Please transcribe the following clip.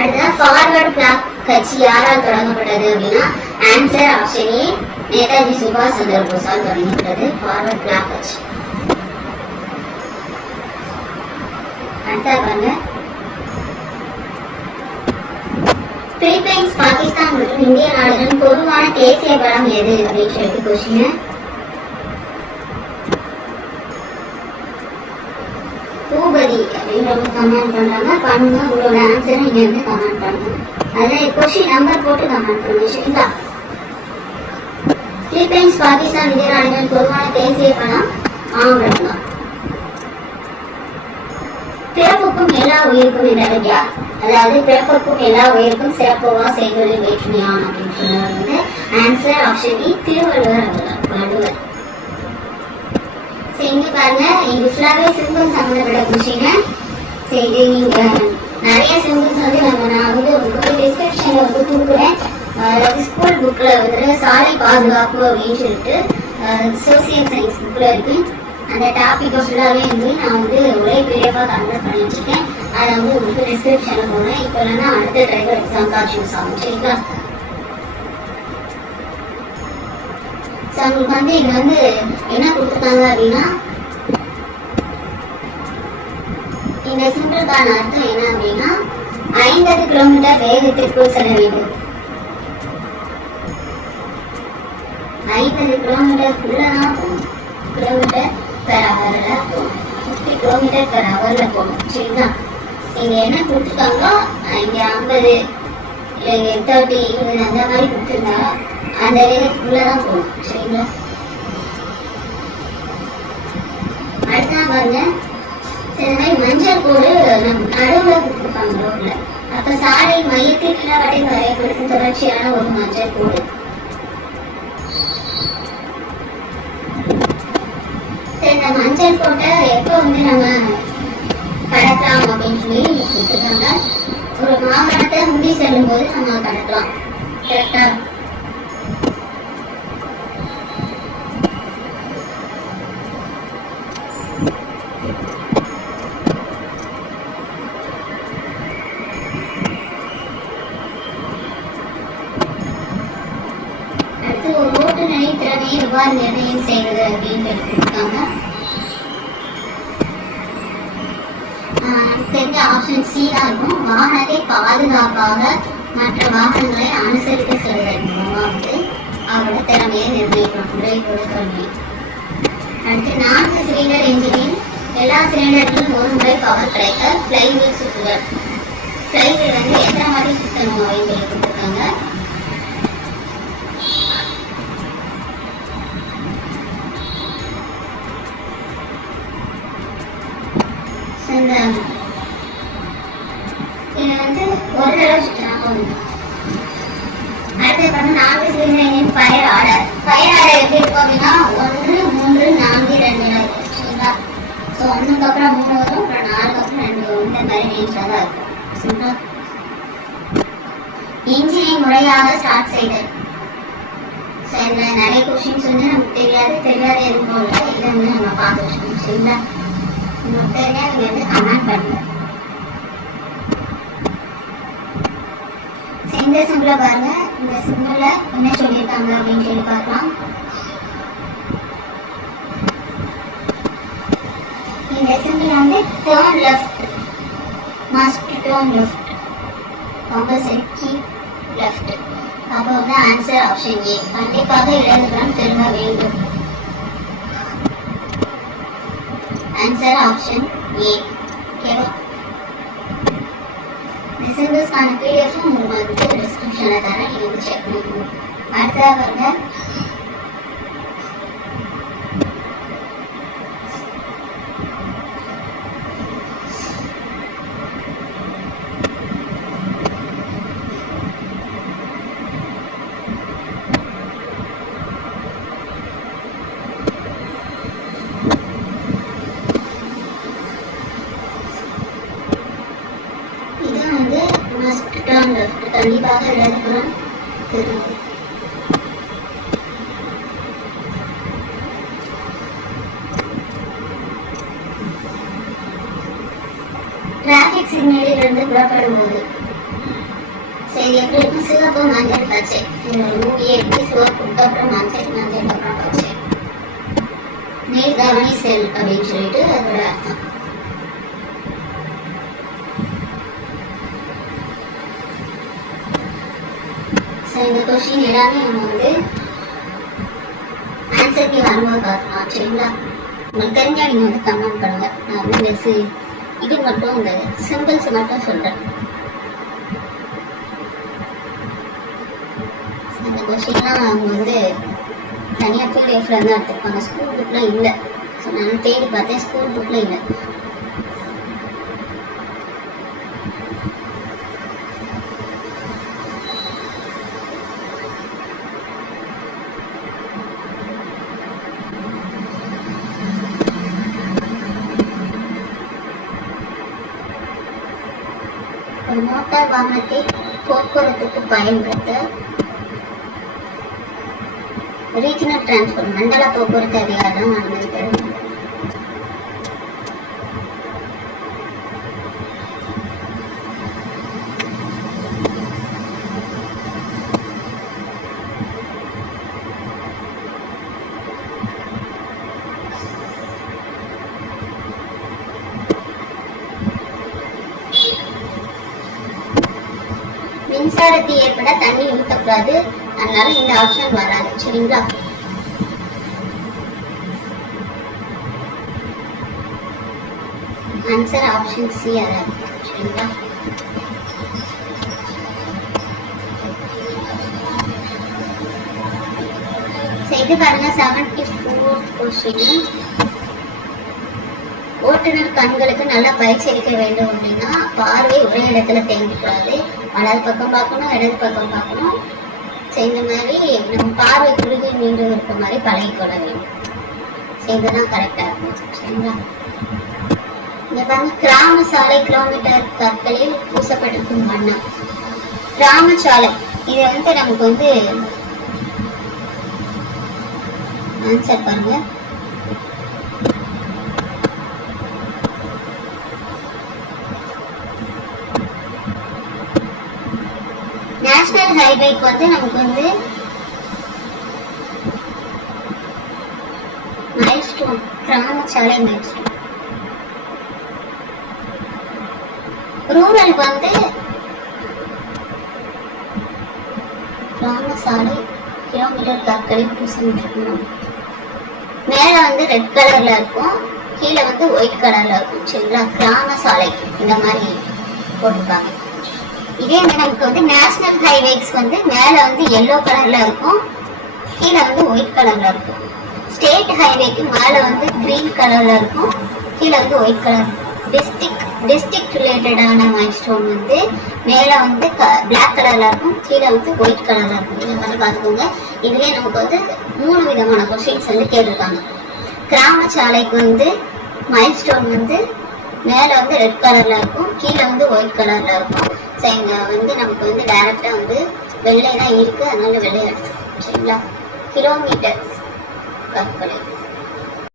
அடுத்தது forward black கட்சி யாரால் தொடங்கப்பட்டது அப்படின்னா ஆன்சர் ஆப்ஷன் ஏ நேதாஜி சுபாஷ் சந்திர போஸால் தொடங்கப்பட்டது ஃபார்வர்ட் பிளாக் கட்சி. அடுத்த பாருங்க, பிலிப்பைன்ஸ் பாகிஸ்தான் மற்றும் இந்திய நாடுகளின் பொதுவான தேசிய பலம் எது அப்படின்னு சொல்லிட்டு கொஸ்டின். பூபதி அப்படின்றவங்க கமெண்ட் பண்றாங்க. பண்ணுங்க, உங்களோட ஆன்சரை இங்க இருந்து கமெண்ட் பண்ணுங்க. அதான் கொஸ்டின் நம்பர் போட்டு கமெண்ட் பண்ணுங்க. சரிங்களா? பிலிப்பைன்ஸ் பாகிஸ்தான் இந்திய நாடுகளின் பொதுவான தேசிய பலம் ஆம்பளம். பிறப்புக்கும் எல்லா உயிருக்கும் என்றவர் யார்? அதாவது பிறப்புக்கும் எல்லா உயிருக்கும் சிறப்புவா செய்தொழில் வேற்றுமையான் அப்படின்னு சொன்னவர் வந்து ஆன்சர் ஆப்ஷன் டி திருவள்ளுவர் அவர்கள். வள்ளுவர். சரி, இங்க பாருங்க, இது ஃபுல்லாவே சிம்பிள்ஸ் சம்பந்தப்பட்ட கொஸ்டின். சரி, இது நீங்க நிறைய சிம்பிள்ஸ் வந்து நான் வந்து உங்களுக்கு டிஸ்கிரிப்ஷன்ல வந்து கொடுக்குறேன். அதாவது ஸ்கூல் புக்ல வந்து சாலை பாதுகாப்பு அப்படின்னு சொல்லிட்டு சோசியல் சயின்ஸ் புக்ல இருக்கு. அந்த டாபிக்கை ஃபுல்லாகவே வந்து நான் வந்து ஒரே பிடிஎஃபாக கன்வெர்ட் பண்ணி வச்சுருக்கேன். அதை வந்து உங்களுக்கு டிஸ்கிரிப்ஷனில் போடுறேன். இப்போ இல்லைன்னா அடுத்த டிரைவர் எக்ஸாம்க்காக யூஸ் ஆகும். சரிங்களா? ஸோ உங்களுக்கு வந்து இது வந்து என்ன கொடுத்துருக்காங்க அப்படின்னா, இந்த சிம்பிளுக்கான அர்த்தம் என்ன அப்படின்னா 50 கிலோமீட்டர் வேகத்திற்குள் செல்ல வேண்டும். 50 கிலோமீட்டருக்குள்ளதான் போகணும். கிலோமீட்டர் பெர் ஹவர்ல போகணும். 50 கிலோமீட்டர் பெர் ஹவர்ல போகணும். சரிங்களா? இங்க என்ன கொடுத்துருக்காங்களோ இங்க 50 இல்லை 30 20 அந்த மாதிரி கொடுத்துருந்தா அந்த வேகத்துக்குள்ளதான் போகணும். சரிங்களா? அடுத்த பாருங்க, இந்த மாதிரி மஞ்சள் கோடு நம்ம நடுவில் கொடுத்துருப்பாங்க ரோட்ல. அப்ப சாலை மையத்தில் இல்லாவட்டை வரையப்படுத்தும் தொடர்ச்சியான ஒரு மஞ்சள் கோடு. இந்த மஞ்சள் கோட்டை எப்போ வந்து நம்ம கடக்கலாம் அப்படின்னு சொல்லி கொடுத்துருக்காங்க. ஒரு மாவட்டத்தை முடி செல்லும் போது நம்ம கடக்கலாம். கரெக்டா? அடுத்து ஒரு ஓட்டுநரின் திறமையை எவ்வாறு நிர்ணயம் செய்வது அப்படின்னு கொடுத்துருக்காங்க. தெரிஞ்ச ஆப்ஷன் சி தான் இருக்கும். வாகனத்தை பாதுகாப்பாக மற்ற வாகனங்களை அனுசரித்து செல்வதன் மூலமா வந்து அவரோட திறமையை நிர்ணயிக்கணும். விரைவோட கல்வி. அடுத்து 4 சிலிண்டர் என்ஜினில் எல்லா சிலிண்டர்களும் ஒரு முறை பவர் கிடைக்க ஃப்ளைவீல் சுற்றுதல். ஃப்ளைவீல் வந்து எத்தனை மாதிரி சுத்தணும் அப்படின்னு சொல்லி கொடுத்துருக்காங்க. இது வந்து ஒரு தடவை சுற்றினா போதும். அடுத்து பார்த்தா 4 cylinder fire order. Fire order எப்படி இருக்கும் அப்படின்னா 1 3 4 2 சரிங்களா? ஸோ 1க்கு அப்புறம் 3 வரும், அப்புறம் 4க்கு அப்புறம் 2 வரும். இந்த மாதிரி ரேஞ்சாக தான் இருக்கும். சரிங்களா? இன்ஜினை முறையாக ஸ்டார்ட் செய்தல். ஸோ இதில் நிறைய கொஸ்டின்ஸ் வந்து நமக்கு தெரியாது எதுவும் போல இதை வந்து நம்ம பார்த்து வச்சுக்கணும். சரிங்களா? உங்களுக்கு தெரிஞ்சா நீங்கள் வந்து கமெண்ட் பண்ணுங்க. இந்த சிம்பிளை பாருங்க. இந்த சிம்பிள்ல என்ன சொல்லியிருக்காங்க அப்படின்னு சொல்லி பார்க்கலாம். இந்த சிம்பிள் வந்து turn left, must turn left, compulsory keep left. அப்போ வந்து ஆன்சர் ஆப்ஷன் ஏ. கண்டிப்பாக இடதுபுறம் திரும்ப வேண்டும். Answer option A. ஓகேவா? சிம்பிள்ஸ்க்கான பிடிஎஃப் உங்களுக்கு வந்து டிஸ்கிரிப்ஷனில் தரேன். நீங்கள் வந்து செக் பண்ணிக்கணும். அடுத்ததாக பாருங்க, கண்டிப்பாக இடதுபுறம் திரும்பும். டிராபிக் சிக்னலில் இருந்து புறப்படும் போது சரி, எப்படி இருக்கும்? சிவப்பு மஞ்சள் பச்சை. மூடியை எப்படி சிவப்புக்கு அப்புறம் மஞ்சள், மஞ்சள் அப்புறம் பச்சை. நீர்தாவணி செல் அப்படின்னு சொல்லிட்டு அதோட அர்த்தம். இந்த கொஸ்டின் எல்லாமே நம்ம வந்து ஆன்சர் கீ வரும்போது பார்க்கலாம். சரிங்களா? உங்களுக்கு தெரிஞ்சா நீங்க வந்து கமெண்ட் பண்ணுங்க. நான் வந்து இந்த இது மட்டும் இந்த சிம்பிள்ஸ் மட்டும் சொல்றேன். இந்த கொஸ்டின்லாம் அவங்க வந்து தனியாக பிடிஎஃப்ல தான் எடுத்துருப்பாங்க. ஸ்கூல் புக்கில் இல்லை. ஸோ நான் தேடி பார்த்தேன், ஸ்கூல் புக்கில் இல்லை. ஒரு மோட்டார் வாகனத்தை போக்குவரத்துக்கு பயன்படுத்த ரீஜனல் டிரான்ஸ்போர்ட் மண்டல போக்குவரத்து அதிகாரம் அனுமதி பெறும். மின்சாரத்தை ஏற்பட தண்ணி ஊற்றக்கூடாது, அதனால இந்த ஆப்ஷன் வராது. சரிங்களா? ஆன்சர் ஆப்ஷன் சி வராது. சரிங்களா? இது பாருங்க 74th கொஸ்டின். ஓட்டுநர் கண்களுக்கு நல்லா பயிற்சி அளிக்க வேண்டும் அப்படின்னா பார்வை ஒரே இடத்துல தேங்கக்கூடாது. வலது பக்கம் பார்க்கணும், இடது பக்கம் பார்க்கணும். இந்த மாதிரி நம்ம பார்வை குறுகி மீண்டு இருக்க மாதிரி பழகிக்கொள்ள வேண்டும். இதுதான் கரெக்டா இருக்கும். சரிங்களா? இங்க பாருங்க, கிராம சாலை கிலோமீட்டர் கற்களில் பூசப்பட்டிருக்கும் வண்ணம். கிராம சாலை இது வந்து நமக்கு வந்து ஆன்சர் பாருங்க. நேஷனல் ஹைவேக்கு வந்து நமக்கு வந்து மைல்ஸ்டோன், கிராமச்சாலை மைல்ஸ்டோன். ரூரல் வந்து கிராமசாலை கிலோமீட்டர் கற்களில் பூசப்பட்டிருக்கணும். மேல வந்து ரெட் கலர்ல இருக்கும், கீழே வந்து ஒயிட் கலர்ல இருக்கும். சரிங்களா? கிராம சாலை இந்த மாதிரி போட்டிருப்பாங்க. இதே நமக்கு வந்து நேஷனல் ஹைவேஸ் வந்து மேல வந்து எல்லோ கலர்ல இருக்கும், கீழே வந்து ஒயிட் கலர்ல இருக்கும். ஸ்டேட் ஹைவேக்கு மேல வந்து கிரீன் கலர்ல இருக்கும், கீழே வந்து ஒயிட் கலர். டிஸ்ட்ரிக்ட் ரிலேட்டடான மைல்ஸ்டோன் வந்து மேல வந்து பிளாக் கலர்ல இருக்கும், கீழே வந்து ஒயிட் கலர்ல இருக்கும். இந்த மாதிரி பார்த்துக்கோங்க. இதுலேயே நமக்கு வந்து 3 விதமான கொஸ்டின்ஸ் வந்து கேட்டிருக்காங்க. கிராம சாலைக்கு வந்து மைல்ஸ்டோன் வந்து மேல வந்து ரெட் கலர்ல இருக்கும், கீழே வந்து ஒயிட் கலர்ல இருக்கும். இங்க வந்து நமக்கு வந்து டைரக்டா வந்து வெள்ளை தான் இருக்கு, அதனால வெள்ளை எடுத்துக்கோம். சரிங்களா? கிலோமீட்டர் கற்களை